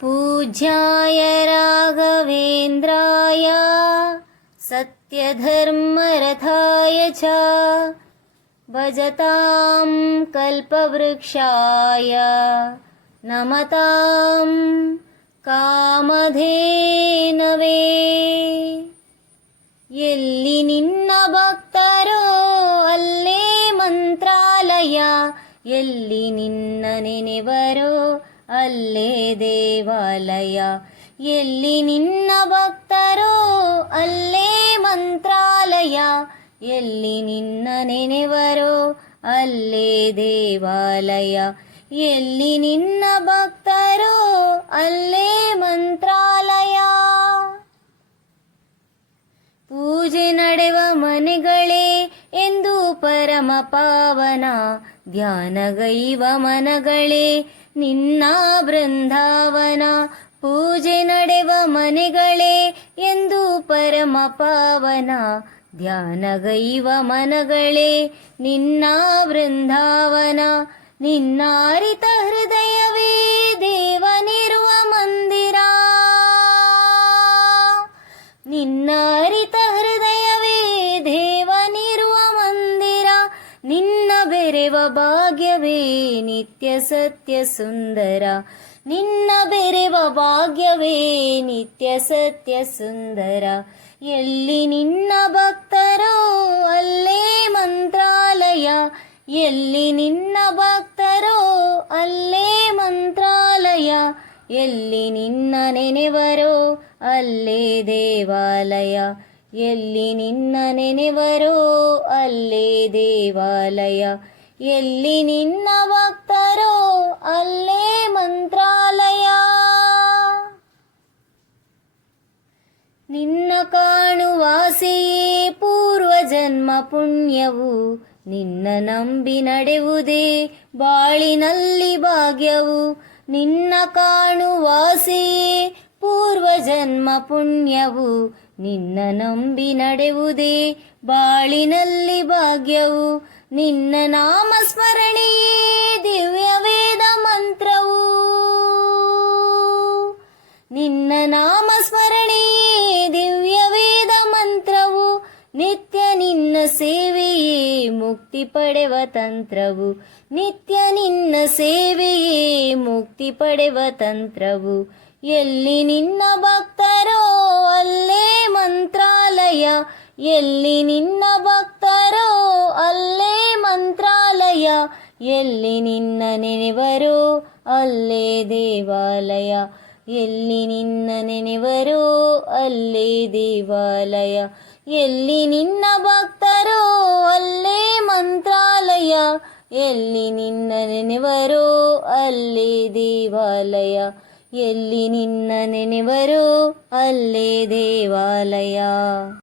पूज्याय राघवेन्द्राय सत्यधर्मरथाय च भजतां कल्पवृक्षाय नमतां कामधेनवे। ಎಲ್ಲಿ ನಿನ್ನ ಭಕ್ತರೋ ಅಲ್ಲೇ ಮಂತ್ರಾಲಯ, ಎಲ್ಲಿ ನಿನ್ನ ನೆನೆವರೋ ಅಲ್ಲೇ ದೇವಾಲಯ. ಎಲ್ಲಿ ನಿನ್ನ ಭಕ್ತರೋ ಅಲ್ಲೇ ಮಂತ್ರಾಲಯ, ಎಲ್ಲಿ ನಿನ್ನ ನೆನೆವರೋ ಅಲ್ಲೇ ದೇವಾಲಯ. ಎಲ್ಲಿ ನಿನ್ನ ಭಕ್ತರೋ ಅಲ್ಲೇ ಮಂತ್ರಾಲಯ. ಪೂಜೆ ನಡೆವ ಮನೆಗಳೇ ಎಂದು ಪರಮ ಪಾವನ, ಧ್ಯಾನಗೈವ ಮನಗಳೇ ನಿನ್ನ ಬೃಂದಾವನ. ಪೂಜೆ ನಡೆವ ಮನೆಗಳೇ ಎಂದು ಪರಮ ಪಾವನ, ಧ್ಯಾನಗೈವ ಮನಗಳೇ ನಿನ್ನ ಬೃಂದಾವನ. ನಿನ್ನ ಅರಿತ ಹೃದಯವೇ ದೇವನಿರುವ ಮಂದಿರ, ನಿನ್ನ ಅರಿತ ಹೃದಯವೇ ದೇವನಿರುವ ಮಂದಿರ. ನಿನ್ನ ಬೆರೆವ ಭಾಗ್ಯವೇ ನಿತ್ಯ ಸತ್ಯ ಸುಂದರ, ನಿನ್ನ ಬೆರೆವ ಭಾಗ್ಯವೇ ನಿತ್ಯ ಸತ್ಯ ಸುಂದರ. ಎಲ್ಲಿ ನಿನ್ನ ಭಕ್ತರೋ ಅಲ್ಲೇ ಮಂತ್ರಾಲಯ, ಎಲ್ಲಿ ನಿನ್ನ ಭಕ್ತರೋ ಅಲ್ಲೇ ಮಂತ್ರಾಲಯ. ಎಲ್ಲಿ ನಿನ್ನ ನೆನೆವರೋ ಅಲ್ಲೇ ದೇವಾಲಯ, ಎಲ್ಲಿ ನಿನ್ನ ನೆನೆವರೋ ಅಲ್ಲೇ ದೇವಾಲಯ. ಎಲ್ಲಿ ನಿನ್ನ ಭಕ್ತರೋ ಅಲ್ಲೇ ಮಂತ್ರಾಲಯ. ನಿನ್ನ ಕಾಣುವಾಸೆಯೇ ಪೂರ್ವಜನ್ಮ ಪುಣ್ಯವು, ನಿನ್ನ ನಂಬಿ ನಡೆವುದೇ ಬಾಳಿನಲ್ಲಿ ಭಾಗ್ಯವು. ನಿನ್ನ ಕಾಣುವಾಸೆಯೇ ಪೂರ್ವಜನ್ಮ ಪುಣ್ಯವು, ನಿನ್ನ ನಂಬಿ ನಡೆವುದೇ ಬಾಳಿನಲ್ಲಿ ಭಾಗ್ಯವು. ನಿನ್ನ ನಾಮ ಸ್ಮರಣೆಯೇ ದಿವ್ಯ ವೇದ ಮಂತ್ರವು, ನಿನ್ನ ನಾಮ ಸ್ಮರಣೆಯೇ ದಿವ್ಯ ವೇದ ಮಂತ್ರವು. ನಿತ್ಯ ನಿನ್ನ ಸೇವೆಯೇ ಮುಕ್ತಿ ಪಡೆವ ತಂತ್ರವು, ನಿತ್ಯ ನಿನ್ನ ಸೇವೆಯೇ ಮುಕ್ತಿ ಪಡೆವ ತಂತ್ರವು. ಎಲ್ಲಿ ನಿನ್ನ ಭಕ್ತರೋ ಅಲ್ಲೇ ಮಂತ್ರಾಲಯ, ಎಲ್ಲಿ ನಿನ್ನ ಭಕ್ತರೋ ಅಲ್ಲೇ ಮಂತ್ರಾಲಯ. ಎಲ್ಲಿ ನಿನ್ನ ನೆನೆವರೋ ಅಲ್ಲೇ ದೇವಾಲಯ, ಎಲ್ಲಿ ನಿನ್ನ ನೆನೆವರೋ ಅಲ್ಲೇ ದೇವಾಲಯ. ಎಲ್ಲಿ ನಿನ್ನ ಭಕ್ತರೋ ಅಲ್ಲೇ ಮಂತ್ರಾಲಯ, ಎಲ್ಲಿ ನಿನ್ನ ನೆನೆವರೋ ಅಲ್ಲೇ ದೇವಾಲಯ. ಎಲ್ಲಿ ನಿನ್ನ ನೆನೆವರೋ ಅಲ್ಲೇ ದೇವಾಲಯ.